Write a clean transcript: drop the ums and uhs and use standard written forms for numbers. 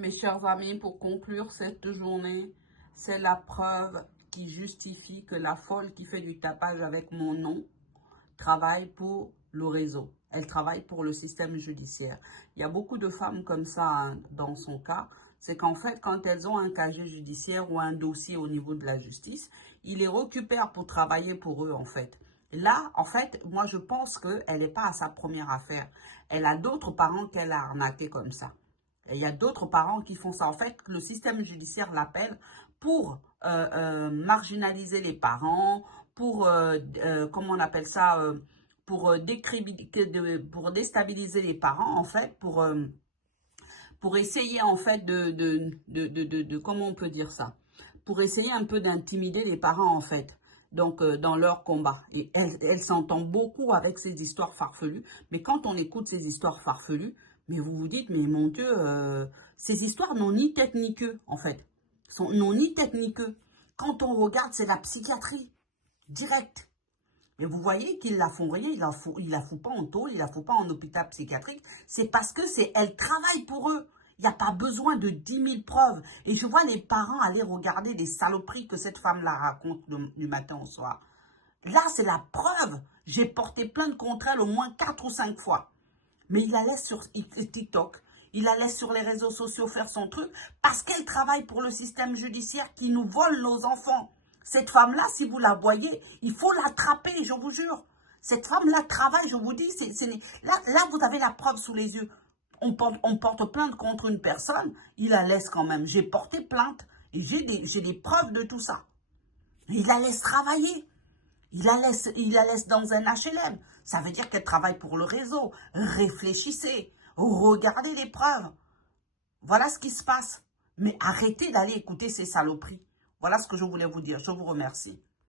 Mes chers amis, pour conclure cette journée, c'est la preuve qui justifie que la folle qui fait du tapage avec mon nom travaille pour le réseau. Elle travaille pour le système judiciaire. Il y a beaucoup de femmes comme ça dans son cas. C'est qu'en fait, quand elles ont un casier judiciaire ou un dossier au niveau de la justice, ils les récupèrent pour travailler pour eux en fait. Là, en fait, moi je pense qu'elle n'est pas à sa première affaire. Elle a d'autres parents qu'elle a arnaqués comme ça. Et il y a d'autres parents qui font ça. En fait, le système judiciaire l'appelle pour marginaliser les parents, pour, comment on appelle ça, pour déstabiliser les parents, en fait, pour essayer, en fait, comment on peut dire ça, pour essayer un peu d'intimider les parents, en fait. Donc, dans leur combat. Et elle s'entend beaucoup avec ces histoires farfelues. Mais quand on écoute ces histoires farfelues, mais vous vous dites, mais mon Dieu, ces histoires n'ont ni tête ni queue, en fait. N'ont ni tête ni queue. Quand on regarde, c'est la psychiatrie, direct. Mais vous voyez qu'ils la font rien, ils la font pas en tôle, ils la font pas en hôpital psychiatrique. C'est parce que elle travaille pour eux. Il n'y a pas besoin de 10 000 preuves. Et je vois les parents aller regarder les saloperies que cette femme-là raconte du matin au soir. Là, c'est la preuve. J'ai porté plainte contre elle au moins 4 ou 5 fois. Mais il la laisse sur TikTok. Il la laisse sur les réseaux sociaux faire son truc parce qu'elle travaille pour le système judiciaire qui nous vole nos enfants. Cette femme-là, si vous la voyez, il faut l'attraper, je vous jure. Cette femme-là travaille, je vous dis, là, vous avez la preuve sous les yeux. On porte plainte contre une personne, il la laisse quand même. J'ai porté plainte et j'ai des preuves de tout ça. Il la laisse travailler. Il la laisse dans un HLM. Ça veut dire qu'elle travaille pour le réseau. Réfléchissez. Regardez les preuves. Voilà ce qui se passe. Mais arrêtez d'aller écouter ces saloperies. Voilà ce que je voulais vous dire. Je vous remercie.